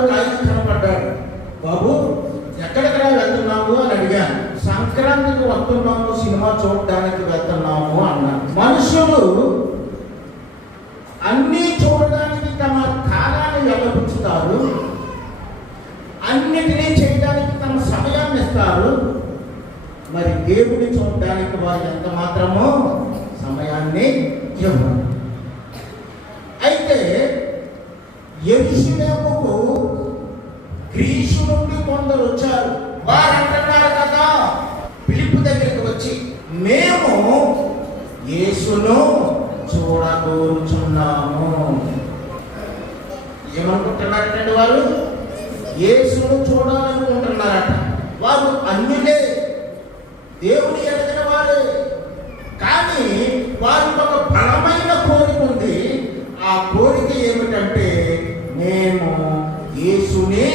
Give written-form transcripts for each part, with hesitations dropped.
ఒక ఆయన కనపడ్డాడు. బాబు ఎక్కడికి వెళ్తున్నాము అని అడిగాను. సంక్రాంతికి వస్తున్నాము, సినిమా చూడడానికి వెళ్తున్నాము అన్నాను. మనుషులు అన్నీ చూడడానికి తమ కాలాన్ని వెళ్ళబుచ్చుతారు, అన్నిటినీ చేయడానికి తమ సమయాన్ని ఇస్తారు. మరి దేవుడిని చూడడానికి వారు ఎంత మాత్రమో సమయాన్ని ఇవ్వరు. అయితే యెరూషలేముకు గ్రీసు నుండి కొందరు వచ్చారు. వారు అంటున్నారు కదా ఫిలిప్పు దగ్గరికి వచ్చి, మేము యేసును చూడగోరుచున్నాము. ఏమనుకుంటున్నారటండి? వారు యేసును చూడాలనుకుంటున్నారట. వారు అన్యులే, దేవుని ఎరిగిన వారే. కానీ వారికి ఒక బలమైన కోరిక ఉంది. ఆ కోరిక ఏమిటంటే, మేము యేసుని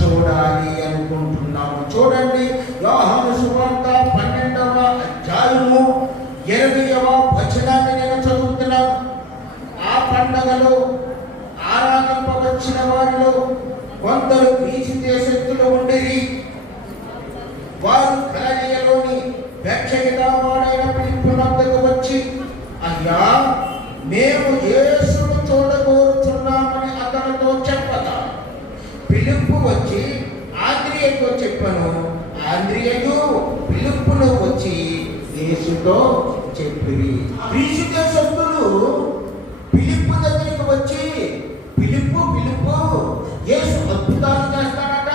చూడాలి అనుకుంటున్నాము. చూడండి, యోహాను సువార్త 12వ అధ్యాయము 20వ వచనాన్ని నేను చదువుతున్నాను. ఆ పండగలో ఆరాధింపవచ్చిన వారిలో కొందరు గ్రీసు దేశస్థులు ఉండిరి. వారు గలిలయలోని బేత్సయిదా వాడైన ఫిలిప్పు వద్దకు వచ్చి, అయ్యా, మేము యేసును చూడగోరుచున్నామని అతనితో చెప్పగా, ఫిలిప్పు వచ్చి ఆంద్రియతో చెప్పాను. ఆంద్రియు ఫిలిప్పును వచ్చి యేసుతో చెప్పిరి. గ్రీసు దేశస్థులు ఫిలిప్పు దగ్గరికి వచ్చి, ఫిలిప్పు యేసు అద్భుతాలు చేస్తాడట,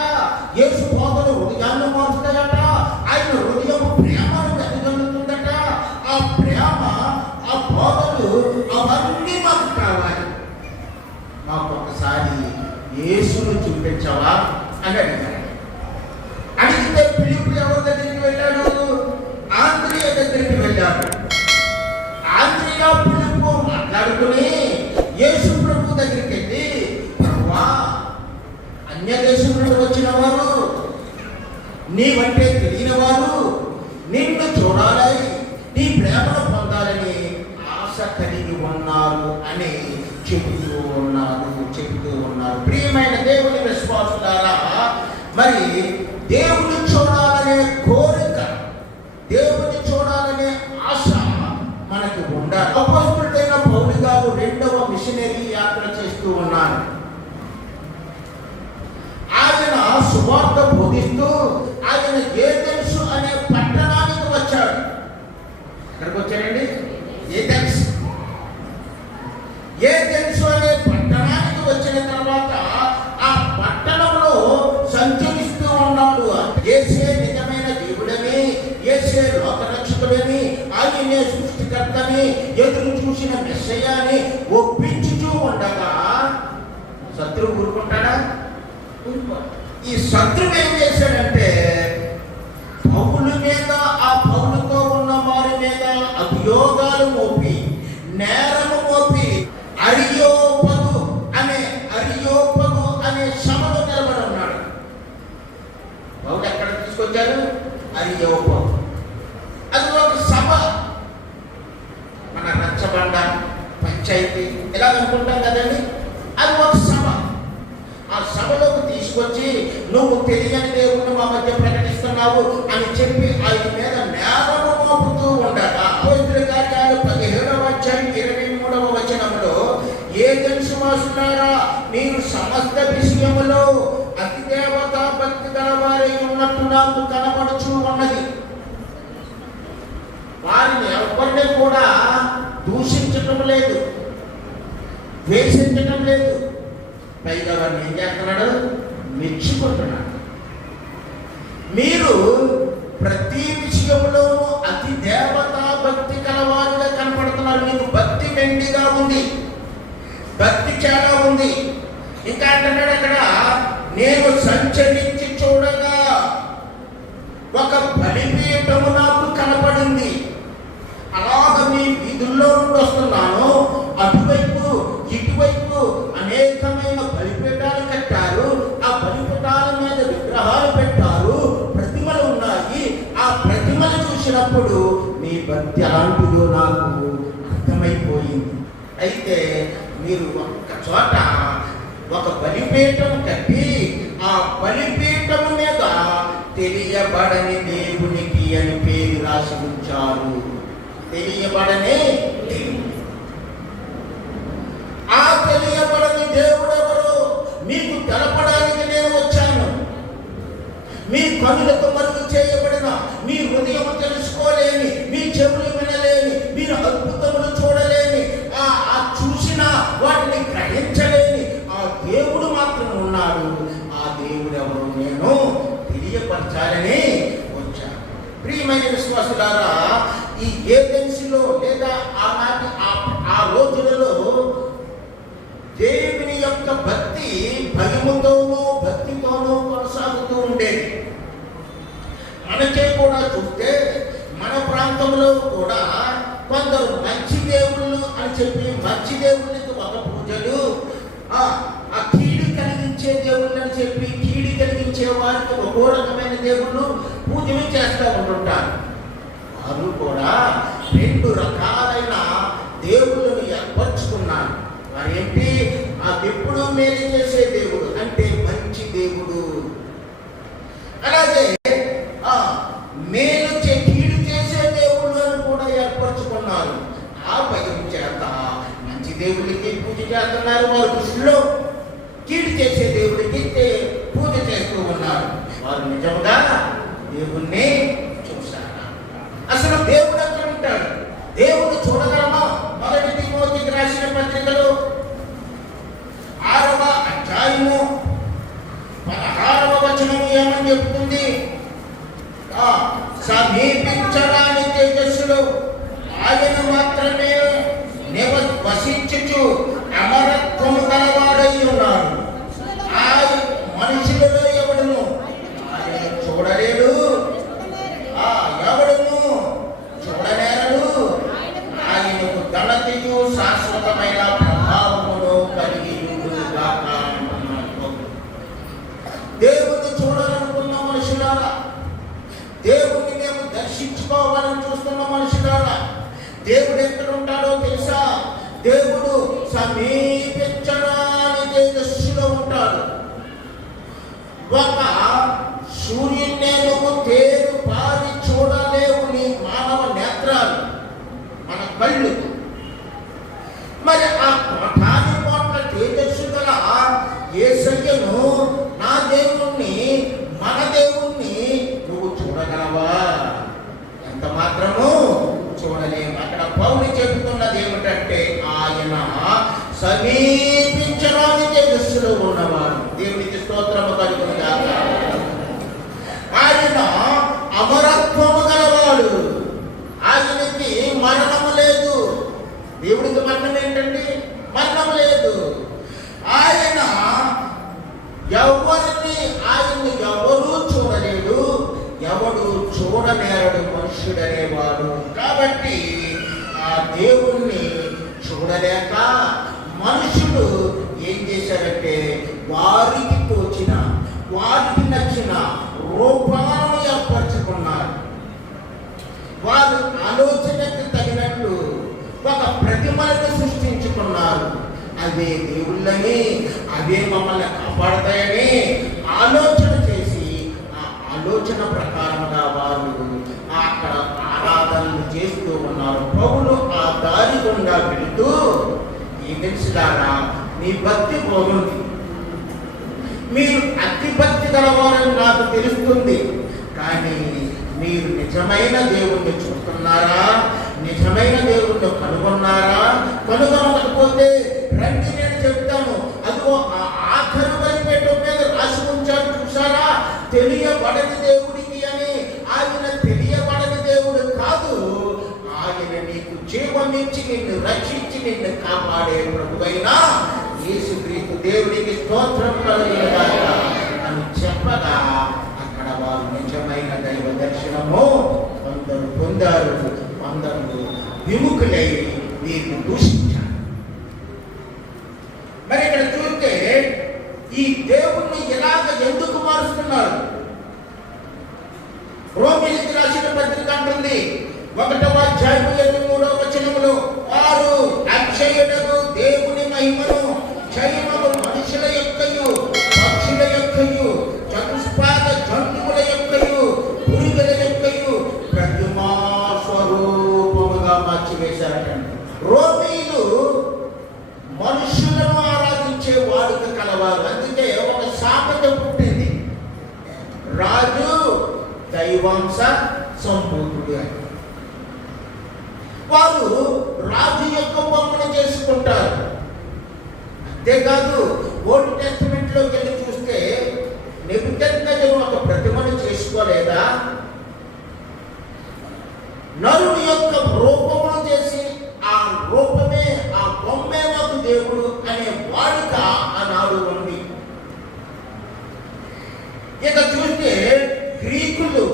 యేసు బోధలు హృదయాన్ని మారుస్తాడట, ఆయన హృదయం ప్రేమను వెదజల్లుతుందట. ఆ ప్రేమ, ఆ బోధలు అవన్నీ మాకు కావాలి. మాకు ఒకసారి యేసును చూపించవా అని అడిగారు. అడిగితే ఫిలిప్పు ఎవరి దగ్గరికి వెళ్ళాడు? ఆంద్రియ దగ్గరికి వెళ్ళాడు. ఆంద్రియ ఫిలిప్పు మాట్లాడుకుని యేసు ప్రభు దగ్గరికి వెళ్ళి, ప్రభువా, అన్య దేశం నుండి వచ్చిన వారు, నీవంటే తెలియని వారు నిన్ను చూడాలని, నీ ప్రేమను పొందాలని ఆశ కలిగి ఉన్నారు అని చెబుతూ ఉన్నారు. ప్రియమైన దేవుని విశ్వాసులారా, మరి దేవుని చూడాలనే కోరిక, దేవుని చూడాలనే ఆశ మనకి ఉండాలి. అపోస్తలుడైన పౌలు గారు 2వ మిషనరీ యాత్ర చేస్తూ ఉన్నారు. ఆయన సువార్త బోధిస్తూ ఆయన ఏథెన్సు అనే పట్టణానికి వచ్చాడు. ఎక్కడికి వచ్చాడండి? ఏథెన్సు అనే పట్టణానికి వచ్చిన తర్వాత ఆ పట్టణంలో సంచరిస్తూ ఉన్నాడు. యేసే నిజమైన దేవుడని, యేసే లోకరక్షకుడని, ఆయనే సృష్టికర్తని, ఎదురు చూసిన మెస్సయ్యని ఒప్పించుతూ ఉండగా శత్రువు ఊరుకుంటాడా? ఈ శత్రువు ఏం చేశాడంటే, పౌలు మీద, ఆ పౌలుతో ఉన్న వారి మీద అభియోగాలు మోపి, నేరము మోపి, అరియోపగు అనే సభలో నిలబడి ఉన్నాడు. పౌలు ఎక్కడ తీసుకొచ్చారు? అరియోపగు. అది ఒక సభ. మన రచ్చబండ, పంచాయతీ ఇలా అనుకుంటాం కదండి. అది ఒక సభ. ఆ సభలోకి తీసుకొచ్చి, నువ్వు తెలియని దేవుణ్ణి మా మధ్య ప్రకటిస్తున్నావు అని చెప్పి ఆయన మీద నేరము మోపుతూ ఉండగా, అపోస్తలుల కార్యాలు 17వ అధ్యాయం 23వ వచనంలో, ఏథెన్సు వాసులారా, మీరు సమస్త విషయములో అతి దేవతా భక్తి గలవారై ఉన్నట్టు నాకు కనబడుచూ ఉన్నది. వారిని ఎవరిని కూడా దూషించటం లేదు, ద్వేషించటం లేదు. పైగా వారిని ఏం చేస్తున్నాడు? మెచ్చుకుంటున్నాడు. మీరు ప్రతి విషయంలోనూ అతి దేవతా భక్తి కలవారుగా కనపడుతున్నారు. మీకు భక్తి మెండిగా ఉంది, భక్తి చాలా ఉంది. ఇంకా అంటున్నాడు అక్కడ, నేను సంచరించి చూడగా ఒక బలిపీఠము నాకు కనపడింది. అలాగ మీ వీధుల్లో నుండి వస్తున్నాను. అటువైపు ఇటువైపు అనేకమైన బలిపీఠాలు కట్టారు. ఆ బలిపీఠాల మీద విగ్రహాలు పెట్టారు, ప్రతిమలు ఉన్నాయి. ఆ ప్రతిమలు చూసినప్పుడు మీ భక్తి అలాంటిదో నాకు అర్థమైపోయింది. అయితే మీరు ఒక్క చోట ఒక బలిపీఠం కట్టి ఆ బలిపీఠం మీద తెలియబడని దేవునికి అని పేరు రాసి ఉంచారు. తెలియబడని దేవుడు. ఆ తెలియబడని దేవుడు ఎవరు? మీకు తెలపడానికి నేను వచ్చాను. మీ కనులకు మరుగు చేయబడిన, మీ హృదయం తెలుసుకోలేని, మీ చెవులు వినలేని, మీరు అద్భుతములు చూడలేని, ఆ చూసిన వాటిని గ్రహించలేని ఆ దేవుడు మాత్రం ఉన్నాడు. ఆ దేవుడు ఎవరు? నేను తెలియపరచాలని వచ్చాను. ప్రియమైన విశ్వాసులారా, ఈ ఏజెన్సీలో లేదా ఆనాటి ఆ రోజులలో దేవుని యొక్క భక్తి భయముతోనూ భక్తితోనూ కొనసాగుతూ ఉండేది. మనకే కూడా చూస్తే మన ప్రాంతంలో కూడా కొందరు మంచి దేవుళ్ళు అని చెప్పి మంచి దేవుళ్ళకి ఒక పూజలు, ఆ కీడు కలిగించే దేవుళ్ళు అని చెప్పి కీడు కలిగించే వారికి ఒక్కో రకమైన దేవుళ్ళు పూజలు చేస్తూ ఉంటుంటారు. వారు కూడా 2 రకాలైన దేవుళ్ళను ఏర్పరచుకున్నారు. మరేంటి? ఎప్పుడు మేలు చేసే దేవుడు అంటే మంచి దేవుడు. అలాగే మేలు కీడు చేసే దేవుడు అని కూడా ఏర్పరచుకున్నారు. ఆ భయం చేత మంచి దేవుడికి పూజ చేస్తున్నారు. వారి దృష్టిలో కీడు చేసే దేవుడికి పూజ చేస్తూ ఉన్నారు. వారు నిజంగా దేవుణ్ణి చూశారు. అసలు దేవుడు ఎక్కడ ఉంటాడు? దేవుడు చూడగలమా? మొదటి తిమోతికి రాసిన పత్రికలో 6వ అధ్యాయము 16వ వచనము ఏమని చెప్తుంది? సమీపించడాని తేజస్సులో ఆయన మాత్రమే వసించుచు అమరత్వము గలవాడై ఉన్నాడు. ఆ మనుషులలో ఎవడును ఆయన చూడలేడు, ఎవడును చూడలేరు. ఆయనకు ఘనతయు శాశ్వతమైన ప్రభావమును కలిగి దేవుని చూడాలనుకున్న మనుషులారా, దేవుడిని మేము దర్శించుకోవాలని చూస్తున్న మనుషులారా, దేవుడు ఎక్కడ ఉంటాడో తెలుసా? దేవుడు సమీపించడాని తేజస్సులో ఉంటాడు. ఒక సూర్యున్నే నువ్వు తేరు పారి చూడలేవు నీ మానవ నేత్రాలు, మన కళ్ళు. మరి ఆ కోటాని కోట్ల తేజస్సు గల యేసయ్యను, నా దేవుణ్ణి, మన దేవుణ్ణి నువ్వు చూడగలవా? ఎంత మాత్రము చూడలేము. అక్కడ పౌలు చెబుతున్నది ఏమిటంటే ఆయన సమీపించడానికి తేజస్సులో ఉన్నవాడు. దేవునికి స్తోత్రము కలుగును గాక. ఆయన అమరత్వము గలవాడు. ఆయనకి మరణము లేదు. దేవుడికి మరణం ఏంటండి? మరణం లేదు. ఆయన ఆయన్ని ఎవరు చూడలేడు, ఎవడు చూడనేరడు మనుష్యుడనేవాడు. కాబట్టి ఆ దేవుణ్ణి చూడలేక మనుషులు ఏం చేశారంటే వారికి తోచిన, వారికి నచ్చిన రూపాలను ఏర్పరచుకున్నారు. వారు ఆలోచనకు తగినట్లు ఒక ప్రతిమలను సృష్టించుకున్నారు. అవే దేవుళ్ళని, అవే మమ్మల్ని కాపాడతాయని ఆలోచన చేసి ఆ ఆలోచన ప్రకారంగా వారు అక్కడ ఆరాధనలు చేస్తూ ఉన్నారు. పౌలు ఆ దారి గుండా వెళుతూ, ఈ తెలుసులారా మీ భక్తి పోతుంది, మీరు అతి భక్తి గలవారని నాకు తెలుస్తుంది, కానీ మీరు నిజమైన దేవుణ్ణి చూస్తున్నారా? నిజమైన దేవుణ్ణి కనుగొన్నారా? కనుగొనకపోతే రండి నేను చెప్తాను. అదిగో ఆ ఆఖరు బలిపీఠం మీద రాసి ఉంచాడు చూసారా, తెలియబడని దేవుడికి అని. ఆయన తెలియబడని దేవుడు కాదు, ఆయన నీకు జీవమిచ్చి నిన్ను రక్షించి నిన్ను కాపాడే ప్రభువైన యేసుక్రీస్తు దేవుడికి స్తోత్రం కలుగునుగాక అని చెప్పగా అక్కడ వారు నిజమైన దైవ దర్శనము కొందరు పొందారు, కొందరు విముఖులై వీరిని దూషించారు. మరి ఇక్కడ చూస్తే ఈ దేవుణ్ణి ఎలాగ ఎందుకు మారుస్తున్నారు? రోమీయులకు రాసిన పత్రిక అంటుంది 1వ అధ్యాయం 23వ వచనములో, వారు అక్షయుడగు దేవుని మహిమను క్షయమగు మనుషుల యొక్క దైవాంశ సంభూతుడు అని. వారు రాజు యొక్క బొమ్మను చేసుకుంటారు. అంతేకాదు ఓల్డ్ టెస్టమెంట్ లోకి వెళ్ళి చూస్తే నెబుకద్నెజరు ఒక ప్రతిమను చేసుకోలేదా? నరుని యొక్క రూపమును చేసి ఆ రూపమే, ఆ బొమ్మే మాకు దేవుడు అనే వాడిక ఆనాడు ఉంది. ఇక చూస్తే గ్రీకులు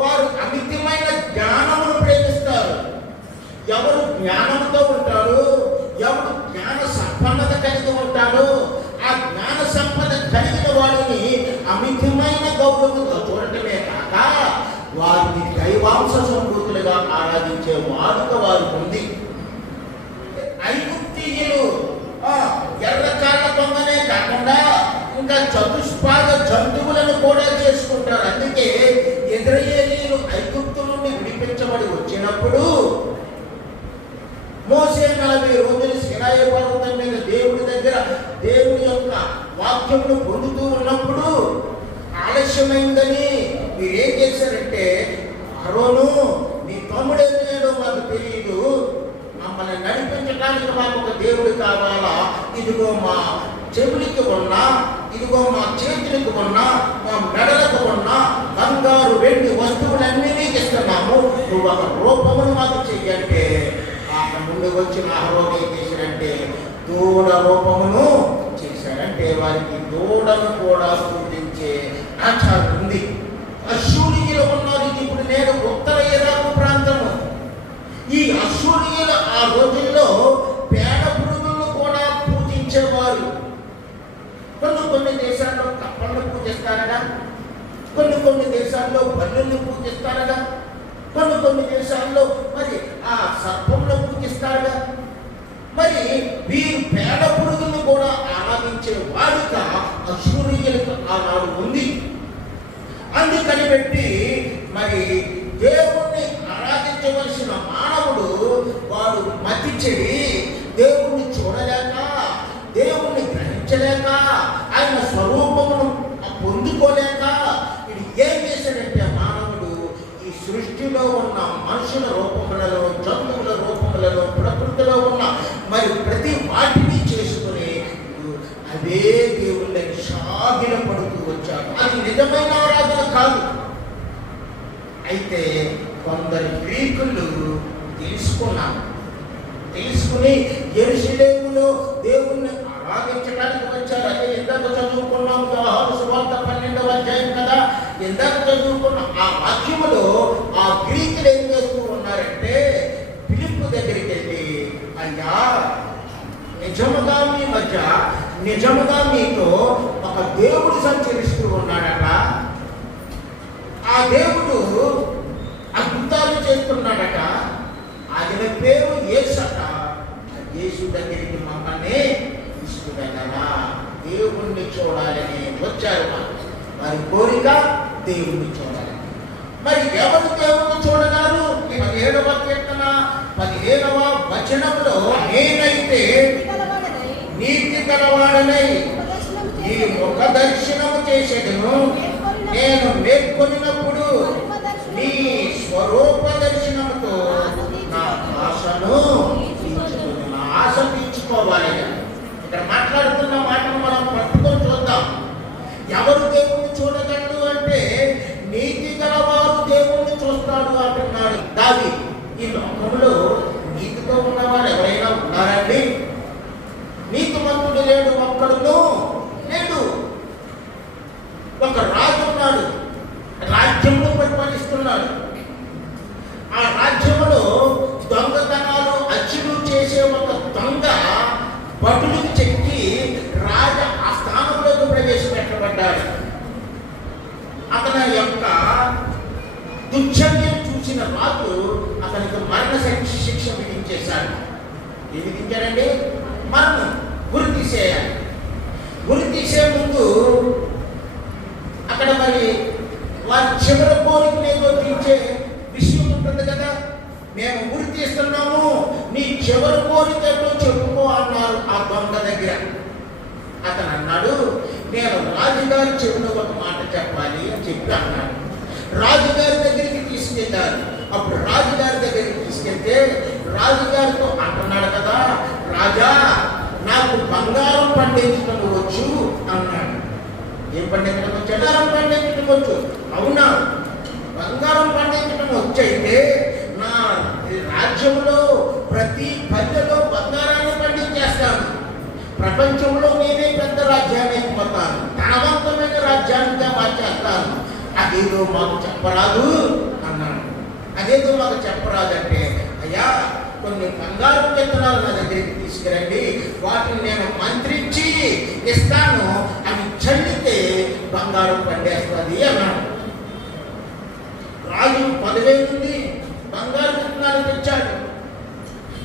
వారు అమితమైన జ్ఞానమును ప్రేమిస్తారు. ఎవరు జ్ఞానంతో ఉంటారు, ఎవరు జ్ఞాన సంపన్నత కలిగి ఉంటాడో ఆ జ్ఞాన సంపద కలిగిన వారిని అమితమైన గౌరవంతో చూడటమే కాక వారిని దైవాంశ సంభూతులుగా ఆరాధించే వాడుక వారు ఉంది. ఐగుప్తీయులు ఎర్రకాళ్ళ పొంగనే కాకుండా ఇంకా చతుష్పాద జంతువులను కూడా చేసుకుంటారు. అందుకే ఇశ్రాయేలీయులు ఐగుప్తు నుండి విడిపించబడి వచ్చినప్పుడు మోసే 40 రోజులు సీనాయి పర్వతం మీద దేవుడి దగ్గర దేవుడి యొక్క వాక్యమును పొందుతూ ఉన్నప్పుడు ఆలస్యమైందని మీరేం చేశారంటే, అహరోను నీ తమ్ముడు ఏదో మాకు తెలియదు, మమ్మల్ని నడిపించడానికి మాకు ఒక దేవుడు కావాలా, ఇదిగో మా చెవులకి ఉన్నా, ఇదిగో మా చేతులకు ఉన్నా, మా మెడలకు ఉన్నా బంగారు వెండి వస్తువులన్నీ నీకు ఇస్తున్నాము, నువ్వు ఒక రూపమును మాకు చెయ్యంటే అక్కడ ముందు వచ్చిన అహరోను ఏం చేశాడంటే దూడ రూపమును చేశాడంటే వారికి దూడను కూడా పూజించే ఆచారం ఉంది. అశ్షూరీయులు ఉన్నారు. ఇప్పుడు నేను ఉత్తర ఇరాకు ప్రాంతము. ఈ అశ్షూరీయులు ఆ రోజుల్లో పేడ పురుగులను కూడా పూజించేవారు. కొన్ని దేశాల్లో కప్పలను పూజిస్తారగా, కొన్ని దేశాల్లో బల్లుల్ని పూజిస్తారగా, కొన్ని దేశాల్లో మరి ఆ సర్పంలో పూజిస్తారుగా. మరి వీరు పేడ పురుగులను కూడా ఆరాధించే వాడుక అశ్షూరీయులకు ఆనాడు ఉంది. అందుకని పెట్టి మరి దేవుణ్ణి ఆరాధించవలసిన మానవుడు వాడు మతి చెడి దేవుణ్ణి చూడలేక, దేవుణ్ణి గ్రహించలేక, ఆయన స్వరూపమును పొందుకోలేక ఇది ఏం చేశాడంటే మానవుడు ఈ సృష్టిలో ఉన్న మనుషుల రూపములలో, జంతువుల రూపములలో, ప్రకృతిలో ఉన్న మరి ప్రతి వాటిని చేసుకుని అదే దేవుళ్ళని సాగిల పడుతూ వచ్చాడు. అది నిజమైన ఆరాధన కాదు. అయితే కొందరు గ్రీకులు తెలుసుకుని యెరూషలేములో దేవుణ్ణి ఆరాధించడానికి వచ్చారు. అదే ఇందాక చదువుకున్నాం యోహాను సువార్త 12వ అధ్యాయం కదా, ఇందాక చదువుకున్న ఆ వాక్యములో ఆ గ్రీకులు ఏం చేస్తూ ఉన్నారంటే ఫిలిప్పు దగ్గరికి వెళ్ళి, అయ్యా నిజముగా మీతో ఒక దేవుడు సంచరిస్తూ ఉన్నాడట, ఆ దేవుడు అద్భుతాలు చేస్తున్నాడట, ఆయన పేరు యేసట, యేసు దగ్గరికి మమ్మల్ని తీసుకువెళ్ళరా, దేవుణ్ణి చూడాలని వచ్చారు. వారి కోరిక దేవుణ్ణి చూడాలి. మరి ఎవరు దేవుణ్ణి చూడగలరు? 17వ కీర్తన 15వ వచనంలో నేనైతే నీతి గలవాడనై నీ ముఖ దర్శనము చేసేదను, నేను మేల్కొనినప్పుడు నీ స్వరూప దర్శనముతో నా ఆశను తీర్చుకుని, నా ఆశ తీర్చుకోవాలి. ఇక్కడ మాట్లాడుతున్న మాటను మనం పట్టుకొని చూద్దాం. ఎవరు దేవుణ్ణి చూడగలరు అంటే నీతి గలవారు దేవుణ్ణి చూస్తాడు అంటున్నాడు దావీదు. ఈ లోకంలో నీతితో ఉన్నవారు ఎవరైనా ఉన్నారండి? నీతిమంతుడు లేడు, ఒక్కడును లేడు. ఒక రాజు ఉన్నాడు, రాజ్యంలో పరిపాలిస్తున్నాడు. ఆ రాజ్యంలో దొంగతనాలు అచ్చులు చేసే ఒక దొంగ భటులకు చెక్కి రాజ ఆ స్థానంలోకి ప్రవేశపెట్టబడ్డాడు. అతని యొక్క దుశ్చర్యను చూసిన రాజు అతనికి మరణ శిక్ష విధించేశాడు. ఏం విధించాడండి? మరణం, గురి తీసేయాలి. గురి తీసే ముందు అక్కడ మరి వారి చివరి కోరికలేదో తీర్చే విషయం ఉంటుంది కదా. మేము గురి తీస్తున్నాము, నీ చివరి కోరికతో చెప్పుకో అన్నారు ఆ దొంగ దగ్గర. అతను అన్నాడు, నేను రాజుగారి చెవిలో ఒక మాట చెప్పాలి అని చెప్పి అన్నాడు. రాజుగారి దగ్గరికి తీసుకెళ్ళారు. అప్పుడు రాజుగారి దగ్గరికి తీసుకెళ్తే రాజుగారితో అంటున్నాడు కదా, రాజా నాకు బంగారం పండించడం వచ్చు అన్నాడు. ఏం పండించడం వచ్చు? బంగారం పండించడం వచ్చు. అవునా, బంగారం పండించడం వచ్చైతే నా రాజ్యంలో ప్రతి పల్లెలో బంగారాన్ని పండించేస్తాను. ప్రపంచంలో నేనే పెద్ద రాజ్యాన్ని అయిపోతాను, ధనవంతమైన రాజ్యాన్ని మార్చేస్తాను. అదేదో మాకు చెప్పరాదు అన్నాడు. అదేదో మాకు చెప్పరాదంటే, అయ్యా కొన్ని బంగారు విత్తనాలు నా దగ్గరికి తీసుకురండి, వాటిని నేను మంత్రించి ఇస్తాను, అవి చల్లితే బంగారం పండేస్తుంది అన్నాడు. రాజు 10,000 నుండి బంగారు విత్తనాలు తెచ్చాడు.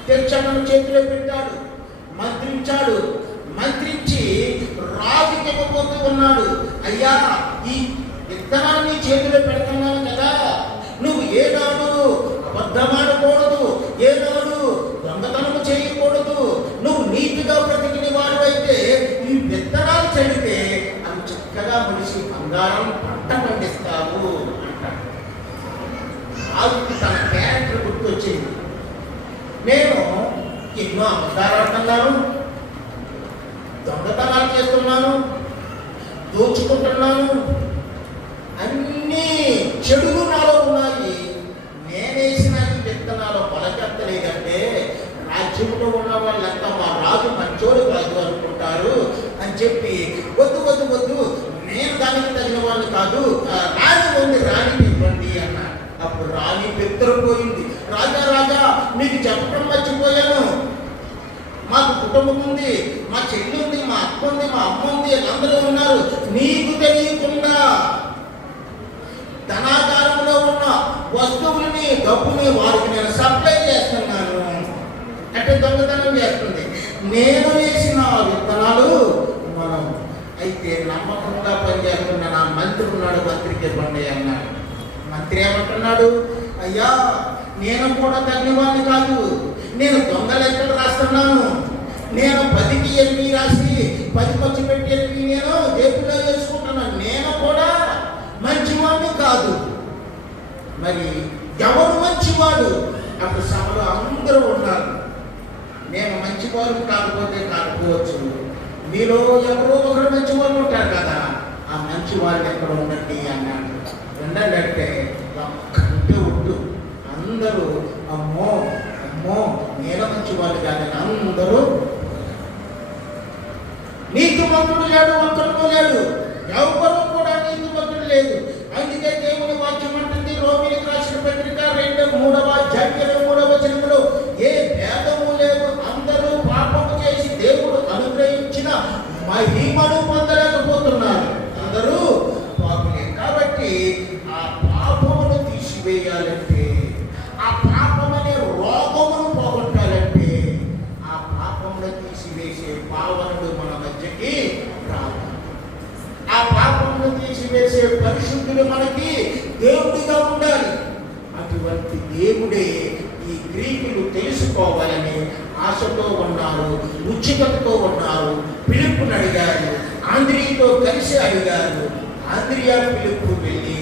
తెచ్చడం చేతిలో పెట్టాడు, మంత్రించాడు. మంత్రించి రాజుకి ఇవ్వబోతూ ఉన్నాడు. అయ్యా ఈ విత్తనాన్ని చేతిలో పెడుతున్నాను కదా, నువ్వు ఏనాడు అబద్ధమాడకూడదు, ఏనాడు దొంగతనం చేయకూడదు, నువ్వు నీతిగా బ్రతికిన వాడు అయితే ఈ విత్తనాలు చదివితే అవి చక్కగా మనిషి బంగారం పంట పండిస్తావు అంటాడు. రాజుకి తన క్యారెక్టర్ గుర్తొచ్చింది. నేను ఎన్నో అబద్ధాలు ఆడుతున్నాను, దొంగతనాలు చేస్తున్నాను, దోచుకుంటున్నాను, అన్నీ చెడులు నాలో ఉన్నాయి. నేనేసిన విత్తనాలు మొలకెత్తలేదంటే రాజ్యంలో ఉన్న వాళ్ళంతా మా రాజు మంచోడు కాదు అనుకుంటారు అని చెప్పి, వద్దు వద్దు వద్దు, నేను దానికి తగిన వాళ్ళు కాదు, రాణి ఉంది, రాణిని ఇవ్వండి అన్నాడు. అప్పుడు రాణి పెత్తరపోయింది. రాజా రాజా మీకు చెప్పడం మర్చిపోయాను, మాకు కుటుంబం ఉంది, మా చెల్లి ఉంది, మా అక్క ఉంది, మా అమ్మ ఉంది, అందరూ ఉన్నారు. నీకు తెలియకుండా ధనాగారంలో ఉన్న వస్తువులని, డబ్బుని వారికి నేను సప్లై చేస్తున్నాను అంటే దొంగతనం చేస్తుంది. నేను వేసిన విత్తనాలు మనం అయితే నమ్మకంగా పనిచేస్తున్న నా మంత్రి ఉన్నాడు, మంత్రికి ఇవ్వండి అన్నాడు. మంత్రి ఏమంటున్నాడు, అయ్యా నేను కూడా తగ్గినవాడిని కాదు, నేను దొంగ లెక్కలు రాస్తున్నాను, నేను 10కి 8 రాసి 10 ఖర్చు పెట్టి 8 నేను జేబులో వేసుకుంటున్నాను, నేను కూడా మంచివాడిని కాదు. మరి ఎవరు మంచివాడు? అప్పుడు సభలో అందరూ ఉన్నారు. నేను మంచివారు కాకపోతే కాకపోవచ్చు, మీలో ఎవరో ఒకరు మంచివాళ్ళు ఉంటారు కదా, ఆ మంచి వాళ్ళు ఎక్కడ ఉండండి అన్నాడు. ఉండాలంటే ఒక్కటే ఉండు. అందరూ అమ్మో అమ్మో నేను మంచి వాళ్ళు కాదని అందరూ. నీతిమంతుడు లేడు, ఒక్కడు లేడు, ఎవరు కూడా నీతిమంతుడు లేదు. అందుకే దేవుని వాక్యం అంటుంది, రోమీయులకు రాసిన పత్రిక 2:3వ అధ్యాయం 23వ వచనంలో, ఏ భేదము లేదు, అందరూ పాపము చేసి దేవుడు అనుగ్రహించిన మహిమను పొందలేకపోతున్నారు, అందరూ పాపులే. కాబట్టి ఆ పాపమును తీసివేయాలంటే, ఆ పాపమనే రోగమును పోగొట్టాలంటే, ఆ పాపమును తీసివేసే పావనుడు మన మధ్యకి రావాలి. ఆ పాపమును తీసివేసే పరిశుద్ధులు మనకి దేవుడిగా ఉండాలి. అటువంటి దేవుడే ఈ గ్రీకులు తెలుసుకోవాలని ఆశతో ఉన్నారు, ఉచితతో ఉన్నారు. పిలుపుని అడిగారు, ఆంద్రియతో కలిసి అడిగారు. ఆంద్రియా పిలుపు వెళ్ళి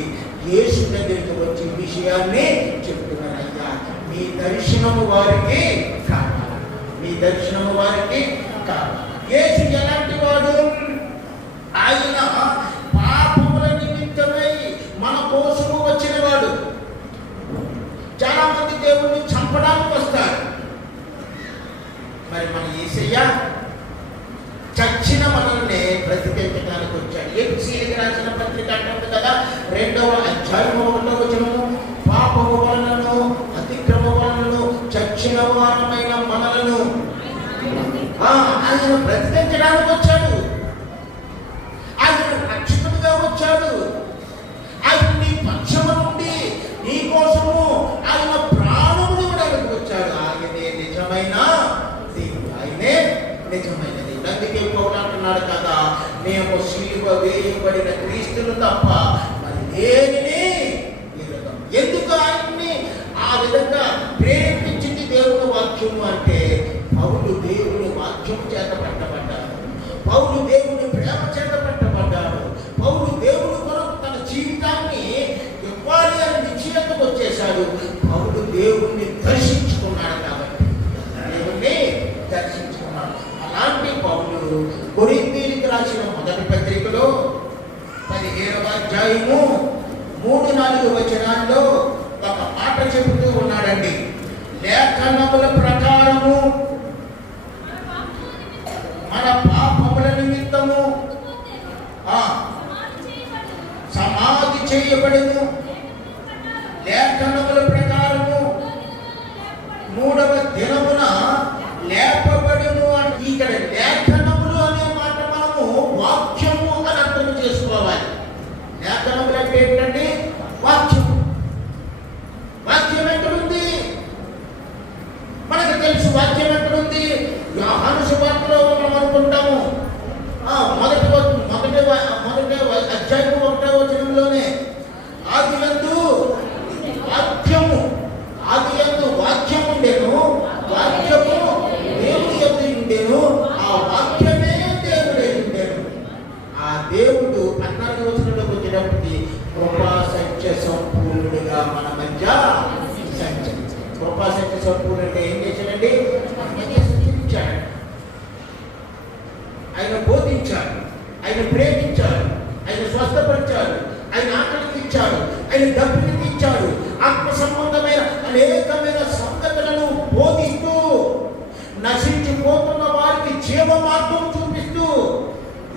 యేసు దగ్గరికి వచ్చి విషయాన్ని చెప్తున్నారు. అయ్యా మీ దర్శనము వారికి కావాలి, మీ దర్శనము వారికి కావాలి. యేసు ఎలాంటి వాడు? ఆయన పాపముల నిమిత్తమై మన కోసము వచ్చిన వాడు. చాలా మంది దేవుణ్ణి చంపడానికి వస్తారు. మరి మన యేసయ్య చచ్చిన మనల్ని బ్రతికించడానికి వచ్చాడు. ఎఫెసీయులకు రాసిన పత్రిక అంటుంది కదా, 2వ అధ్యాయం 1వ వచనము, పాపము వలనను అతిక్రమ వలనను చచ్చిన వారమైన మనలను ఆయన బ్రతికించడానికి వచ్చాడు. ఆయన రక్షకుడిగా వచ్చాడు. ఆయన నీ పక్షము నుండి నీ కోసము ఆయన ప్రాణములు ఇవ్వడానికి వచ్చాడు. ఆయనే నిజమైన దేవుడు, ఆయనే నిజమైన దేవుడు. అందుకే పౌలు అంటున్నాడు కదా, మేము సిలువ వేయబడిన క్రీస్తును తప్ప మరి దేనిని ఎరుగం. ఎందుకు ఆయన్ని ఆ విధంగా ప్రేరేపించింది దేవుని వాక్యము అంటే, పౌలు దేవుని వాక్యం చేత పట్టబడ్డాడు, పౌలు దేవుని ప్రేమ చేత పట్టబడ్డాడు, పౌలు దేవుని కొరకు తన జీవితాన్ని ఇవ్వాలి 15వ అధ్యాయము 3-4 వచనాల్లో ఒక మాట చెబుతూ ఉన్నాడండి. లేఖనముల ప్రకారము మన పాపముల నిమిత్తము సమాధి చేయబడును, లేఖనముల ప్రకారము 3వ దినమున లేపబడును. అంటే ఇక్కడ లేఖనములు అనే మాట మనము వాక్యము అని అర్థం చేసుకోవాలి. లేఖనములు అంటే ఏంటంటే వాక్యము. వాక్యం ఎక్కడుంది? మనకు తెలుసు వాక్యం ఎక్కడుంది. యోహాను సువార్తలో మనం అనుకుంటాము మొదటి అధ్యాయము 1వ వచనంలోనే ఆదియందు వాక్యము, ఆదియందు వాక్యము ఉండెను, వాక్యము దేవుని యొద్ద ఉండెను, ఆ వాక్యమే దేవుడై ఉండెను. ఆ దేవుడు 14వ వచనంలోకి వచ్చేటప్పటికి కృపా సత్య సంపూర్ణుడిగా మన మధ్య సంచరించాడు. కృపా సత్య సంపూర్ణుడిగా ఏం చేశాడండి? మన మధ్య సంచరించాడు. ఆయన బోధించాడు, ఆయన ప్రేమించాడు, ఆయన స్వస్థపరిచాడు, ఆయన ఆకలికి ఇచ్చాడు, ఆయన డబ్బులకి ఇచ్చాడు. ఆత్మ సంబంధమైన అనేకమైన సంగతులను బోధిస్తూ నశించిపోతున్న వారికి జీవ మార్గం చూపిస్తూ,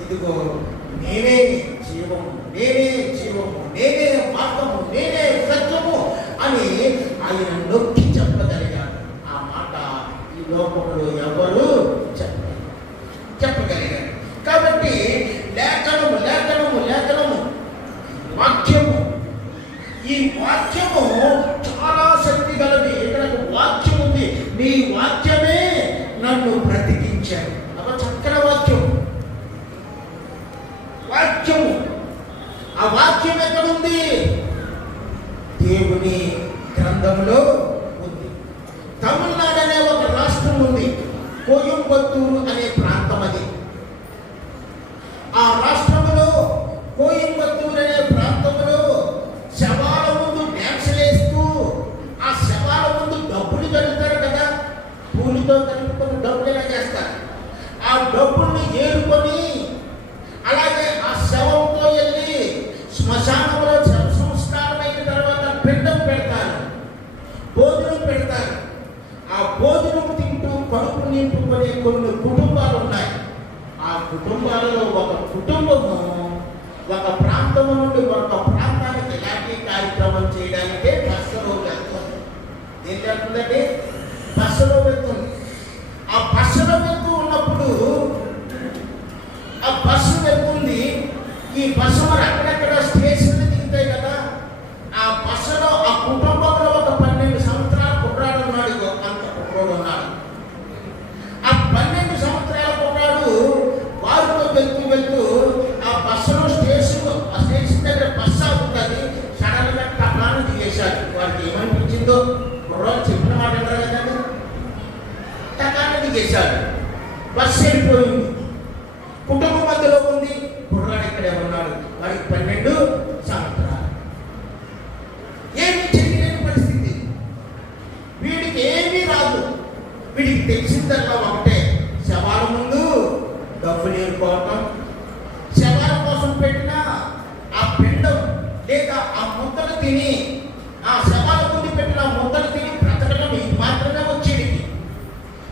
ఇదిగో నేనే జీవము, నేనే జీవము, నేనే మార్గము, నేనే సత్యము అని ఆయన నొక్కి చెప్పగలిగాడు. ఆ మాట ఈ లోకంలో ఎవరు చెప్పగలిగారు. కాబట్టి లేఖనము లేఖనము లేఖనము వాక్యము, ఈ వాక్యము చాలా శక్తి గలది. ఇక్కడ వాక్యం ఉంది. నీ వాక్యమే నన్ను బ్రతికించాడు. ఒక చక్కని వాక్యం. వాక్యము, ఆ వాక్యం ఎక్కడుంది? దేవుని గ్రంథంలో ఉంది. తమిళనాడు అనే ఒక రాష్ట్రం ఉంది, కోయంబత్తూరు అనే ప్రాంతం. అది ఆ రాష్ట్రంలో కోయంబత్తూరు అనే ప్రాంతంలో శవాల ముందు డ్యాన్సులు వేస్తూ, ఆ శవాల ముందు డబ్బులు కలుగుతారు కదా, పూలతో కలుపుకొని డబ్బులైనా చేస్తారు. ఆ డబ్బుల్ని ఏరుకొని అలాగే ఆ శవంతో వెళ్ళి శ్మశానంలో సంస్కారం అయిన తర్వాత పిండం పెడతారు, భోజనం పెడతారు. ఆ భోజనం తింటూ కడుపు నింపుకునే కొన్ని కుటుంబాలు ఉన్నాయి. ఆ కుటుంబాలలో ఒక కుటుంబము ఒక ప్రాంతం నుండి ఒక ప్రాంతానికి ఇలాంటి కార్యక్రమం చేయడానికే బస్సులో వెళ్తుంది. ఏం చేస్తుందంటే బస్సులో వెళ్తుంది. ఆ బస్సులో వెళ్తూ ఉన్నప్పుడు ఆ బస్సు వెళ్తుంది. ఈ బస్సు మరి అక్కడెక్కడ స్టేషన్లు దిగుతాయి కదా. ఆ బస్సులో ఆ కుటుంబంలో ఒక 12 సంవత్సరాల కుర్రాడు ఉన్నాడు. అంత కుర్రాడు ఉన్నాడు. ఆ 12 సంవత్సరాల కుర్రాడు వారితో వెళ్తూ ఆ బస్సులో స్టేషన్ దగ్గర బస్సు ఆగుతుంది. సడన్ గా టపాలను దిగేశాడు. వారికి ఏమనిపించిందో, కుర్రాడు చెప్పిన మాట అంటారు కదండి, టపాలను దిగేశాడు. బస్సు వెళ్ళిపోయింది. కుటుంబం మధ్యలో ఉంది. కుర్రాడు ఇక్కడే ఉన్నాడు. వాడికి 12 సంవత్సరాలు. ఏమీ చేయలేని పరిస్థితి. వీడికి ఏమీ రాదు. వీడికి తెలిసిందల్లా ఒకటే, శవాల ముందు డబ్బులు ఏరుకోవటం, శవాల కోసం పెట్టిన ఆ పిండం లేదా ఆ ముద్దలు తిని, ఆ శవాల ముందు పెట్టిన ఆ ముద్దలు తిని బ్రతకడం ఇది మాత్రమే వచ్చేది.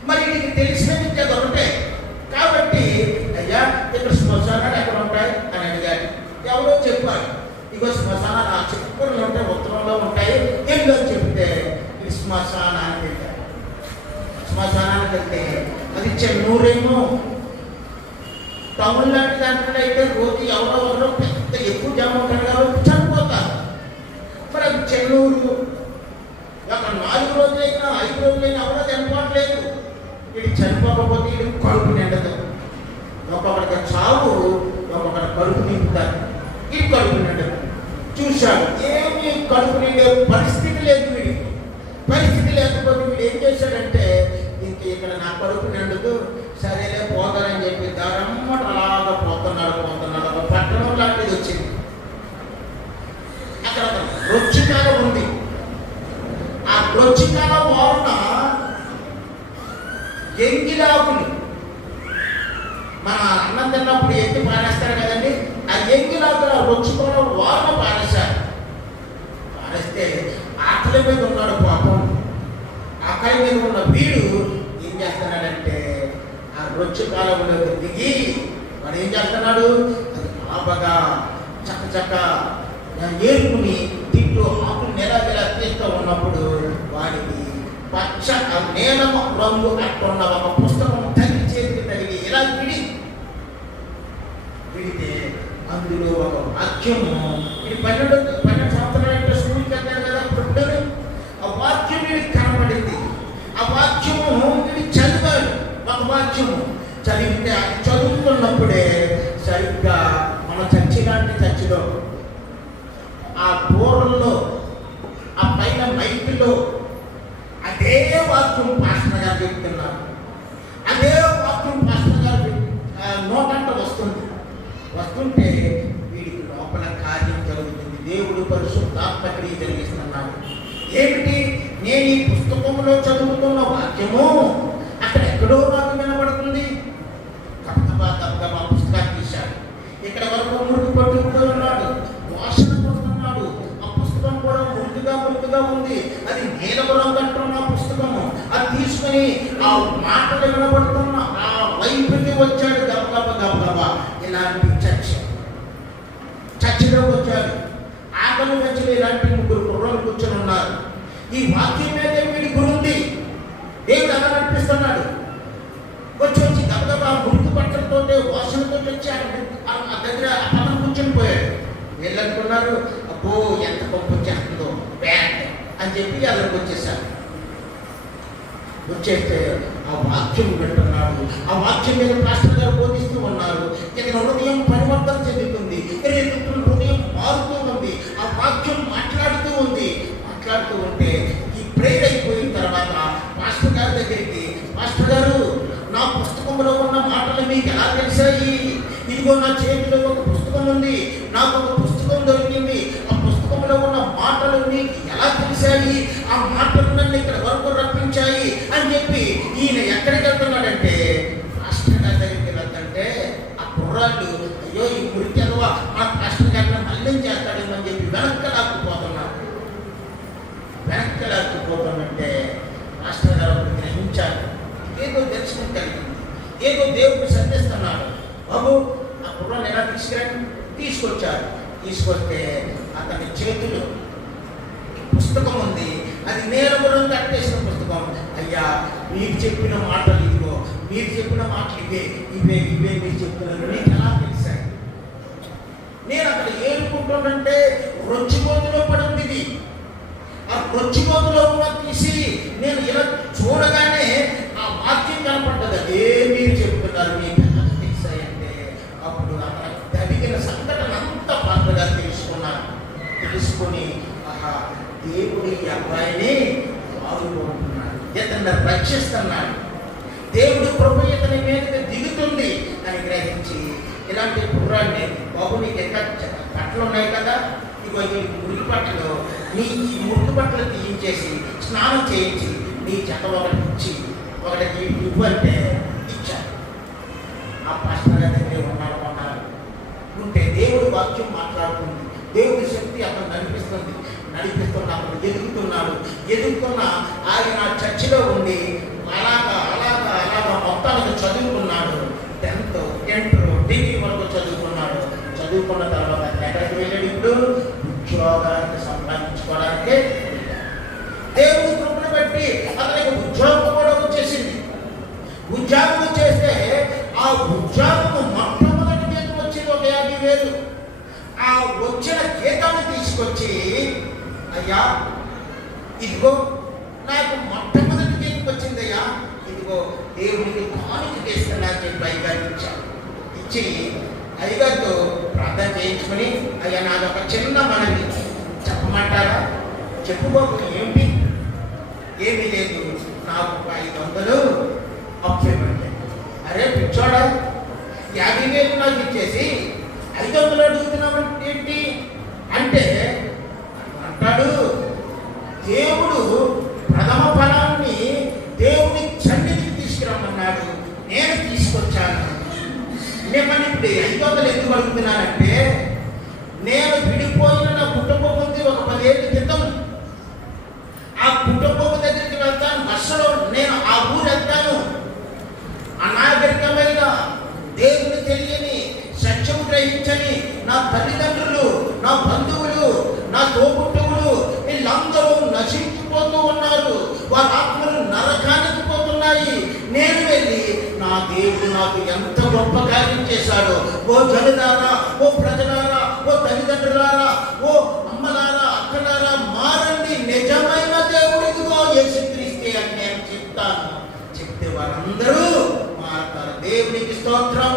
మరి వీడికి తెలిసిన విద్య ఒకటే. కాబట్టి అయ్యా ఇక్కడ శ్మశానాలు ఎక్కడ ఉంటాయి అని అడిగాడు. ఎవరో చెప్పారు, ఇగో శ్మశానాలు ఆ చిక్కులు ఉంటాయి, ఉత్తరంలో ఉంటాయి, ఎల్లో చెప్తే ఈ శ్మశానానికి వెళ్తారు. శ్మశానానికి వెళ్తే అది చెన్నూరేమో. తమిళనాడు దాంట్లో అయితే రోజు ఎవరో పెద్ద ఎక్కువ జనం ఉంటారు కాబట్టి చనిపోతారు. మరి అది చెన్నూరు ఒక 4 రోజులైనా 5 రోజులైనా ఎవరో చనిపోవట్లేదు. ఇది చనిపోకపోతే ఇది కడుపు నిండదు. ఒక్కొక్కడికి చావు, ఒక్కొక్కటి కడుపు నింపుతారు. ఇది కడుపు నిండదు. చూశాడు, ఏమీ కడుపు నిండే పరిస్థితి లేదు వీడికి. పరిస్థితి లేకపోతే వీడు ఏం చేశాడంటే, ఇంక ఇక్కడ నా కడుపు నిండదు, సరేలే పోతానని చెప్పి దారమ్మట అలాగా పోతున్నాడు. ఒక పట్టణం లాంటిది వచ్చింది. అక్కడ రొచ్చికాల ఉంది. ఆ రొచ్చికాల బాగున్న ఎంగిలాకులు, మన అన్నం తిన్నప్పుడు ఎత్తి పారేస్తారు కదండి, ఆ ఆ ఎంగిలాగా రొచ్చుకోవడం వారణ పారేశారు. పారేస్తే ఆకలి మీద ఉన్నాడు పాపం. ఆకలి మీద ఉన్న వీడు ఏం చేస్తున్నాడంటే ఆ రొచ్చు కాలంలో దిగి వాడు ఏం చేస్తున్నాడు, అది బాగా చక్క ఏరుకుని తింటూ ఆకులు నెలగెలా తీస్తూ ఉన్నప్పుడు వాడికి పచ్చ నీలమ రంగు అట్టున్న ఒక పుస్తకం తల్లి చేతికి తగిలి ఇలా విడితే అందులో ఒక వాక్యము, ఇది 12 సంవత్సరాల స్కూల్కి వెళ్తాడు కదా పుట్టుడు, ఆ వాక్యం వీడికి కనబడింది. ఆ వాక్యము వీడి చదివాడు. ఒక వాక్యము చదివితే అది చదువుతున్నప్పుడే సరిగ్గా మన చర్చిలో ఆ బోర్లో ఆ పైన మైకులో అదే వాక్యం పాస్టర్ గారు చెప్తున్నారు. అదే వాక్యం పాస్టర్ గారు నోటంట వస్తుంటే వీడికి లోపల కార్యం జరుగుతుంది. దేవుడు పరిశుద్ధాత్మ క్రియ జరిగిస్తున్నాడు. ఏమిటి? నేను ఈ పుస్తకంలో చదువుతున్న వాక్యము అక్కడ ఎక్కడో నాకు వినబడుతుంది. గబగబా పుస్తకాన్ని తీశాడు. ఇక్కడ వరకు మురికి పట్టుకుంటూ ఉన్నాడు, వాసన పడుతున్నాడు. ఆ పుస్తకం కూడా మురికిగా ఉంది. అది నీలమ రంగు అంటున్న పుస్తకము. అది తీసుకుని ఆ మాటలు వినబడుతున్న ఆ వైపుకి వచ్చాడు. గబగబా ఇలాంటి చర్చిలోకి వచ్చాడు. ఆకలి మధ్యలో ఇలాంటి 3 కుర్రలు కూర్చొని ఉన్నారు. ఈ వాక్యం మీద వీడి గురుంది. దేవుడు అలా నడిపిస్తున్నాడు. వచ్చి గబగబా మురికి పట్టలతో వాసనతో వచ్చి ఆ దగ్గర అతను కూర్చొని పోయాడు. వీళ్ళు అనుకున్నారు, అబ్బో ఎంత గొప్ప చేస్తుందో బ్యాడ్ అని చెప్పి అక్కడికి వచ్చేసారు. వచ్చేస్తే ఆ వాక్యం వింటున్నాడు. ఆ వాక్యం మీద పాస్టర్ గారు బోధిస్తూ ఉన్నారు. ఇతని హృదయం పరివర్తన చెందుతుంది. హృదయం మారుతూ ఉంది. ఆ వాక్యం మాట్లాడుతూ ఉంటే ఈ ప్రేయర్ అయిపోయిన తర్వాత పాస్టర్ గారి దగ్గరికి, పాస్టర్ గారు నా పుస్తకంలో ఉన్న మాటలు మీకు ఎలా తెలిసాయి? ఇదిగో నా చేతిలో ఒక పుస్తకం ఉంది, నాకు ఒక పుస్తకం దొరికింది. ఆ పుస్తకంలో ఉన్న మాటలు మీకు ఎలా తెలిసాయి? ఆ మాటలు నన్ను ఇక్కడ వరకు రప్పించాయి అని చెప్పి ఈయన ఎక్కడికి వెళ్తున్నాడంటే పాస్టర్ గారి దగ్గరికి వెళ్తుంటే ఆ కుర్రాళ్ళు అయ్యో ఈ మురికి అదవా ఆ పాస్టర్ గారిని మళ్ళీ చేస్తాడేమో అని చెప్పి వెనక్కి లాక్కుపోతానంటే పాస్టర్ గారు గ్రహించారు. ఏదో దర్శనం కలిగింది, ఏదో దేవుడు సంధిస్తున్నాడు. బాబు ఆ కుర్రాన్ని ఎలా తీసుకొచ్చారు. తీసుకొస్తే అతని చేతిలో పుస్తకం ఉంది. అది నీలమరం కట్టేసిన పుస్తకం. అయ్యా మీరు చెప్పిన మాటలు ఇదిగో, మీరు చెప్పిన మాటలు ఇవే మీరు చెప్తున్నారు, నీకు ఎలా తెలిసాయి? నేను అక్కడ ఏరుకుంటానంటే రొచ్చిపోతులో పడింది. ఇది ఆ రొచ్చిపోతులో కూడా తీసి నేను ఇలా చూడగానే ఆ వాక్యం కనపడ్డది. అదే మీరు చెప్తున్నారు, మీకు ఎలా తెలిసాయి అంటే అప్పుడు అక్కడ జరిగిన సంఘటన అంతా పాత్ర గారు తెలుసుకొని ఆహా దేవుడి అబ్బాయిని బాగుంటున్నాడు, ఇతన్ని రక్షిస్తున్నాడు, దేవుడు కృప ఇతని మీదకి దిగుతుంది అని గ్రహించి ఇలాంటి కుర్రాన్ని, బాబు నీకు ఎక్కడ బట్టలు ఉన్నాయి కదా, ఇగో ఈ మురికి బట్టలు, నీ ఈ మురికి బట్టలు తీయించేసి స్నానం చేయించి నీ చెత్త ఒకటి ఇచ్చి ఒకటి ఇవ్వంటే ఇచ్చారు. ఆ పాస్టర్ గారి దగ్గర ఉన్నారు. ఉంటే దేవుడి వాక్యం మాట్లాడుతుంది. దేవుడి శక్తి అతను నడిపిస్తున్న అతను ఎదుగుతున్న ఆయన చర్చిలో ఉండి అలాగా మొత్తానికి చదువుకున్నాడు. 10th, ఇంటర్, డిగ్రీ వరకు చదువుకున్న తర్వాత ఎక్కడికి వెళ్ళాడు? ఇప్పుడు ఉద్యోగానికి సంపాదించుకోవడానికి దేవుడి కృపను బట్టి అతనికి ఉద్యోగం కూడా వచ్చేసింది. ఉద్యోగం చేస్తే ఆ ఉద్యోగం మొట్టమొదటి జీతం వచ్చింది ఒక 50,000. ఆ వచ్చిన జీతాన్ని తీసుకొచ్చి అయ్యా ఇదిగో నాకు మొట్టమొదటి జీతం వచ్చిందయ్యా, ఇదిగో దేవుడికి కానుక చేస్తున్నా అని చెప్పి అయ్యగారికి ఇచ్చి అయ్యగారితో ప్రార్థన చేయించుకొని, అయ్యా నాదొక చిన్న మనవి చెప్పమంటారా? చెప్పుకోకు. ఏమిటి? ఏమీ లేదు, నాకు 500 అప్పు ఇవ్వండి. అరే పిచ్చోడా, 50,000 నాకు ఇచ్చేసి 500 అడుగుతున్నావు ఏంటి అంటే అంటాడు, దేవుడు ప్రథమ ఫలాన్ని దేవుని సన్నిధికి తీసుకురమ్మన్నాడు, నేను తీసుకొచ్చాను. నేను ఇప్పుడు 500 ఎందుకు అడుగుతున్నానంటే నేను విడిపోయిన నా కుటుంబం ఉంది ఒక 10 ఏళ్ళ క్రితం. ఆ కుటుంబం దగ్గరికి వెళ్తాను, బస్సులో నేను ఆ ఊరు వెళ్తాను. అనాగరికమైన దేవుని తెలియని, సత్యం గ్రహించని నా తల్లిదండ్రులు, నా బంధువులు, నా తోబుట్టువులు వీళ్ళందరూ నశించిపోతూ ఉన్నారు. వారి ఆత్మలు నరకానికి పోతున్నాయి. నేను వెళ్ళి నా దేవుడు నాకు ఎంత గొప్ప కార్యం చేశాడో, ఓ జనులారా, ఓ ప్రజలారా, ఓ తల్లిదండ్రులారా, ఓ అమ్మలారా, అక్కలారా, మారండి, నిజమైన దేవుడు ఇదిగో యేసుక్రీస్తే అని నేను చెప్తాను. చెప్తే వారందరూ మారుతారు. దేవునికి స్తోత్రం.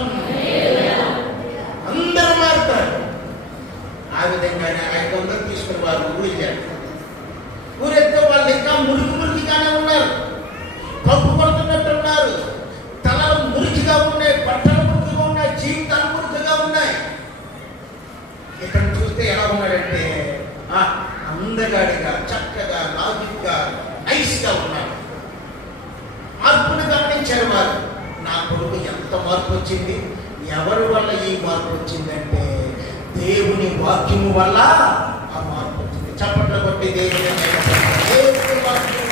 అందరూ మారుతారు. ఆ విధంగానే 500 తీసుకుని వారు ఊరెళ్ళారు. ఊరెళ్తే వాళ్ళు ఇంకా మురికిగానే ఉన్నారు, పప్పు కొడుతున్నట్టున్నారు, తలలు మురికిగా ఉన్నాయి, బట్టలు మురికిగా ఉన్నాయి, జీవితాలు మురికిగా ఉన్నాయి. ఇక్కడ చూస్తే ఎలా ఉన్నాడంటే అందగాడిగా, చక్కగా, లాజిక్గా, నైస్గా ఉన్నాడు. మార్పును గమనించారు వారు. నా కొడుకు ఎంత మార్పు వచ్చింది, ఎవరి వల్ల ఈ మార్పు వచ్చిందంటే దేవుని వాక్యము వల్ల ఆ మార్పు వచ్చింది. చప్పట్లు కొట్టి దేవుని వాక్యం.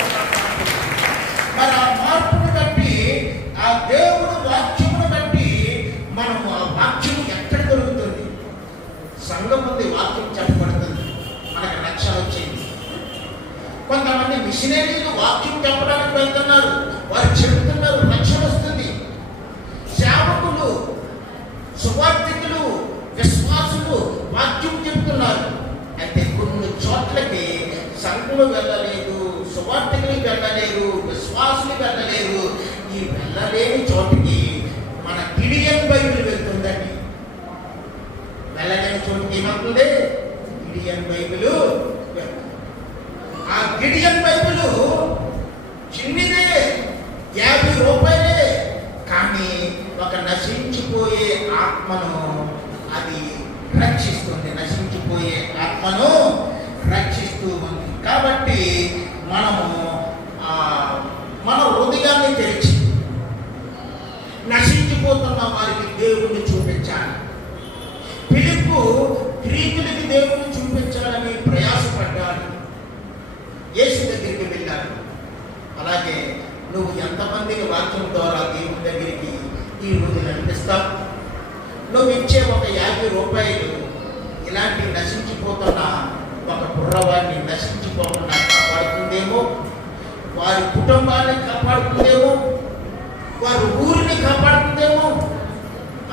మరి ఆ మార్పును బట్టి, ఆ దేవుడు వాక్యమును బట్టి మనము ఆ వాక్యం ఎక్కడ దొరుకుతుంది? సంఘం ఉంది, వాక్యం చెప్పబడుతుంది, మనకు రక్షణ వచ్చింది. కొంతమంది మిషనరీలు వాక్యం చెప్పడానికి వెళ్తున్నారు, వారు చెబుతున్నారు, రక్షణ వస్తుంది. సేవకులు, సువార్థికులు, విశ్వాసులు వాక్యం చెప్తున్నారు. అయితే కొన్ని చోట్లకి సంఘులు వెళ్ళలేదు, సువార్థికులు వెళ్ళలేరు, విశ్వాసులు వెళ్ళలేరు. ఈ వెళ్ళలేని చోటికి మన గిడియన్ బైబిల్ వెళ్తుందండి. వెళ్ళలేని చోటికి ఏమవుతుంది? Gideon Bible. ఆ గిడియన్ బైబిల్ చిన్నదే, 50 రూపాయలే. కానీ ఒక నశించిపోయే ఆత్మను అది రక్షిస్తుంది. నశించిపోయే ఆత్మను రక్షిస్తూ ఉంది. కాబట్టి మనము మన హృదయాన్ని తెరిచి నశించిపోతున్న వారికి దేవుణ్ణి చూపించాలి. ఫిలిప్పు గ్రీకులకి దేవుణ్ణి చూపించాలని ప్రయాసపడ్డాడు, యేసు దగ్గరికి వెళ్ళాడు. అలాగే నువ్వు ఎంతమందిని వాక్యం ద్వారా దేవుని దగ్గరికి ఈ రోజు నడిపిస్తావు? నువ్వు ఇచ్చే ఒక 50 రూపాయలు ఇలాంటి నశించిపోతున్న ఒక కుర్రవాడిని నశించిపోకుండా కాపాడుతుందేమో, వారి కుటుంబాన్ని కాపాడుతుందేమో, వారి ఊరిని కాపాడుతుందేమో.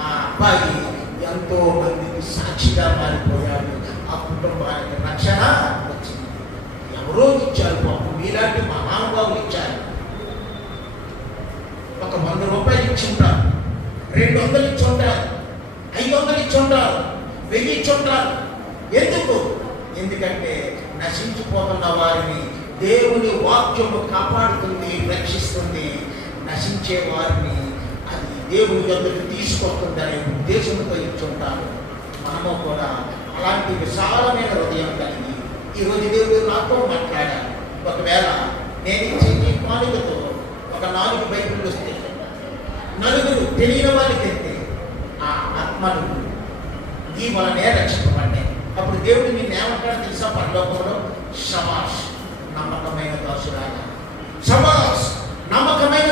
ఆ అబ్బాయి ఎంతో మందికి సాక్షిగా మారిపోయాడు. ఆ కుటుంబానికి రక్షణ వచ్చింది. ఎవరో ఇచ్చారు, పాపం మీలాంటి మహానుభావులు ఇచ్చారు. ఒక 100 రూపాయలు ఇచ్చింటారు, 200 ఇచ్చుంటారు, 500 ఇచ్చుంటారు, 1000 ఇచ్చుంటారు. ఎందుకు? ఎందుకంటే నశించిపోతున్న వారిని దేవుని వాక్యము కాపాడుతుంది, రక్షిస్తుంది. నశించే వారిని అది దేవుని యొద్దకు తీసుకొస్తుందనే ఉద్దేశంతో ఇచ్చుంటారు. మనము కూడా అలాంటి విశాలమైన హృదయం కలిగి ఈరోజు దేవుడు నాతో మాట్లాడారు. ఒకవేళ నేను ఇచ్చే ఈ కానుకతో ఒక 4 బైబిళ్ళు వస్తే, నలుగురు తెలియని వాళ్ళకి వెళ్తే ఆ ఆత్మను ఈ వలనే రక్షింపబడ్డాయి. అప్పుడు దేవుడు నేను ఏమంటాడో తెలుసా? పరలోకంలో, శబాష్ నమ్మకమైన దాసురాగా, శబాష్ నమ్మకమైన